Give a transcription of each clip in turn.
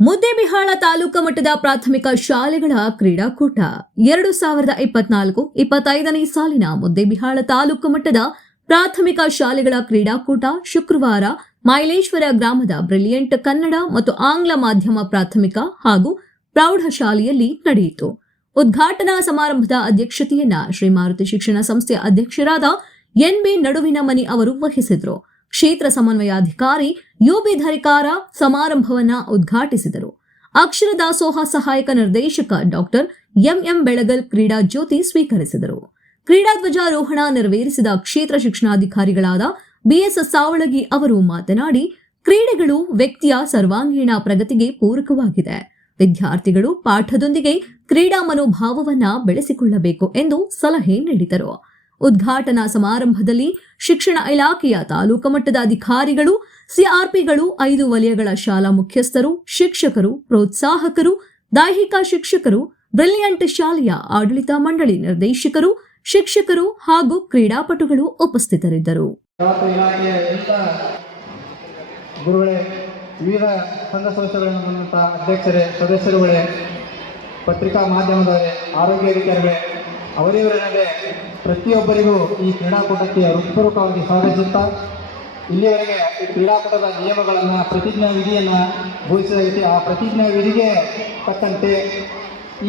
ಮುದ್ದೇಬಿಹಾಳ ತಾಲೂಕು ಮಟ್ಟದ ಪ್ರಾಥಮಿಕ ಶಾಲೆಗಳ ಕ್ರೀಡಾಕೂಟ 2024-25ನೇ ಸಾಲಿನ ಮುದ್ದೇಬಿಹಾಳ ತಾಲೂಕು ಮಟ್ಟದ ಪ್ರಾಥಮಿಕ ಶಾಲೆಗಳ ಕ್ರೀಡಾಕೂಟ ಶುಕ್ರವಾರ ಮೈಲೇಶ್ವರ ಗ್ರಾಮದ ಬ್ರಿಲಿಯಂಟ್ ಕನ್ನಡ ಮತ್ತು ಆಂಗ್ಲ ಮಾಧ್ಯಮ ಪ್ರಾಥಮಿಕ ಹಾಗೂ ಪ್ರೌಢಶಾಲೆಯಲ್ಲಿ ನಡೆಯಿತು. ಉದ್ಘಾಟನಾ ಸಮಾರಂಭದ ಅಧ್ಯಕ್ಷತೆಯನ್ನ ಶ್ರೀ ಮಾರುತಿ ಶಿಕ್ಷಣ ಸಂಸ್ಥೆಯ ಅಧ್ಯಕ್ಷರಾದ ಎನ್.ಬಿ. ನಡುವಿನಮನಿ ಅವರು ವಹಿಸಿದರು. ಕ್ಷೇತ್ರ ಸಮನ್ವಯಾಧಿಕಾರಿ ಯುಬಿ ಧರಿಕಾರ ಸಮಾರಂಭವನ್ನ ಉದ್ಘಾಟಿಸಿದರು. ಅಕ್ಷರ ದಾಸೋಹ ಸಹಾಯಕ ನಿರ್ದೇಶಕ ಡಾಕ್ಟರ್ ಎಂ ಬೆಳಗಲ್ ಕ್ರೀಡಾ ಜ್ಯೋತಿ ಸ್ವೀಕರಿಸಿದರು. ಕ್ರೀಡಾ ಧ್ವಜಾರೋಹಣ ನೆರವೇರಿಸಿದ ಕ್ಷೇತ್ರ ಶಿಕ್ಷಣಾಧಿಕಾರಿಗಳಾದ ಬಿಎಸ್ ಸಾವಳಗಿ ಅವರು ಮಾತನಾಡಿ, ಕ್ರೀಡೆಗಳು ವ್ಯಕ್ತಿಯ ಸರ್ವಾಂಗೀಣ ಪ್ರಗತಿಗೆ ಪೂರಕವಾಗಿದೆ. ವಿದ್ಯಾರ್ಥಿಗಳು ಪಾಠದೊಂದಿಗೆ ಕ್ರೀಡಾ ಮನೋಭಾವವನ್ನ ಬೆಳೆಸಿಕೊಳ್ಳಬೇಕು ಎಂದು ಸಲಹೆ ನೀಡಿದರು. ಉದ್ಘಾಟನಾ ಸಮಾರಂಭದಲ್ಲಿ ಶಿಕ್ಷಣ ಇಲಾಖೆಯ ತಾಲೂಕು ಮಟ್ಟದ ಅಧಿಕಾರಿಗಳು, ಸಿಆರ್ಪಿಗಳು, 5 ವಲಯಗಳ ಶಾಲಾ ಮುಖ್ಯಸ್ಥರು, ಶಿಕ್ಷಕರು, ಪ್ರೋತ್ಸಾಹಕರು, ದೈಹಿಕ ಶಿಕ್ಷಕರು, ಬ್ರಿಲಿಯಂಟ್ ಶಾಲೆಯ ಆಡಳಿತ ಮಂಡಳಿ ನಿರ್ದೇಶಕರು, ಶಿಕ್ಷಕರು ಹಾಗೂ ಕ್ರೀಡಾಪಟುಗಳು ಉಪಸ್ಥಿತರಿದ್ದರು. ವಿವಿಧ ಸಂಘ ಸಂಸ್ಥೆಗಳನ್ನು ಅಧ್ಯಕ್ಷರೇ, ಸದಸ್ಯರುಗಳೇ, ಪತ್ರಿಕಾ ಮಾಧ್ಯಮದವರೇ, ಆರೋಗ್ಯ ಅಧಿಕಾರಿಗಳೇ, ಅವರಿವರಿಗೆ ಪ್ರತಿಯೊಬ್ಬರಿಗೂ ಈ ಕ್ರೀಡಾಕೂಟಕ್ಕೆ ಹೃತ್ಪೂರ್ವಕವಾಗಿ ಸ್ವಾಗತಿಸುತ್ತಾ, ಇಲ್ಲಿವರೆಗೆ ಈ ಕ್ರೀಡಾಕೂಟದ ನಿಯಮಗಳನ್ನು, ಪ್ರತಿಜ್ಞಾ ವಿಧಿಯನ್ನು ಘೋಷಿಸಲಾಗಿದೆ. ಆ ಪ್ರತಿಜ್ಞಾ ವಿಧಿಗೆ ತಕ್ಕಂತೆ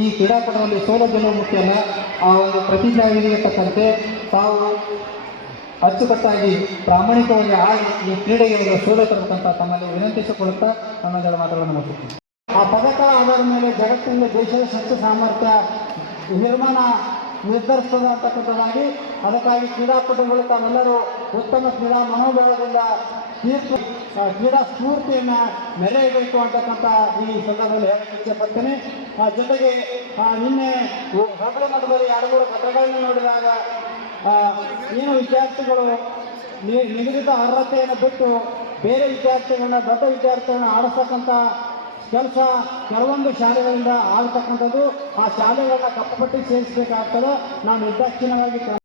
ಈ ಕ್ರೀಡಾಕೂಟದಲ್ಲಿ ಸೋಲು ಗೆಲ್ಲುವ ಮುಖ್ಯ ಅಲ್ಲ. ಆ ಒಂದು ಪ್ರತಿಜ್ಞಾ ವಿಧಿಗೆ ತಕ್ಕಂತೆ ತಾವು ಅಚ್ಚುಕಟ್ಟಾಗಿ ಪ್ರಾಮಾಣಿಕವಾಗಿ ಆಗಿ ಈ ಕ್ರೀಡೆಗೆ ಒಂದು ಸೋಲು ತರಬೇಕಂತ ತಮ್ಮಲ್ಲಿ ವಿನಂತಿಸಿಕೊಳ್ಳುತ್ತಾ ನನ್ನ ಮಾತುಗಳನ್ನು ಮುಗಿಸುತ್ತೀನಿ. ಆ ಪದಕ ಆಧಾರದ ಮೇಲೆ ಜಗತ್ತಿನ ದೇಶದ ಶಕ್ತಿ ಸಾಮರ್ಥ್ಯ ನಿರ್ಮಾಣ ನಿರ್ಧರಿಸ್ತದೆ ಅಂತಕ್ಕಂಥದ್ದಾಗಿ, ಅದಕ್ಕಾಗಿ ಕ್ರೀಡಾಪಟುಗಳು ತಾವೆಲ್ಲರೂ ಉತ್ತಮ ಕ್ರೀಡಾ ಮನೋಭಾವದಿಂದ ಕ್ರೀಡಾ ಸ್ಫೂರ್ತಿಯನ್ನು ಮೆರೆಯಬೇಕು ಅಂತಕ್ಕಂಥ ಈ ಸಂದರ್ಭದಲ್ಲಿ ಹೇಳಕ್ಕೆ ಇಚ್ಛೆಪಡ್ತೇನೆ. ಜೊತೆಗೆ ನಿನ್ನೆ ಹೋಬಳಿ ಮಟ್ಟದಲ್ಲಿ 2-3 ಘಟನೆಗಳನ್ನು ನೋಡಿದಾಗ ಏನು ವಿದ್ಯಾರ್ಥಿಗಳು ನಿಗದಿತ ಅರ್ಹತೆಯನ್ನು ಬಿಟ್ಟು ಬೇರೆ ವಿದ್ಯಾರ್ಥಿಗಳನ್ನ, ದೊಡ್ಡ ವಿದ್ಯಾರ್ಥಿಗಳನ್ನ ಆಡಿಸ್ತಕ್ಕಂಥ ಕೆಲಸ ಕೆಲವೊಂದು ಶಾಲೆಗಳಿಂದ ಆಗತಕ್ಕಂಥದ್ದು. ಆ ಶಾಲೆಗಳನ್ನ ಕಪ್ಪಪಟ್ಟಿ ಸೇರಿಸಬೇಕಾಗ್ತದೆ. ನಾನು ನಿರ್ದಾಕ್ಷಿಣ್ಯವಾಗಿ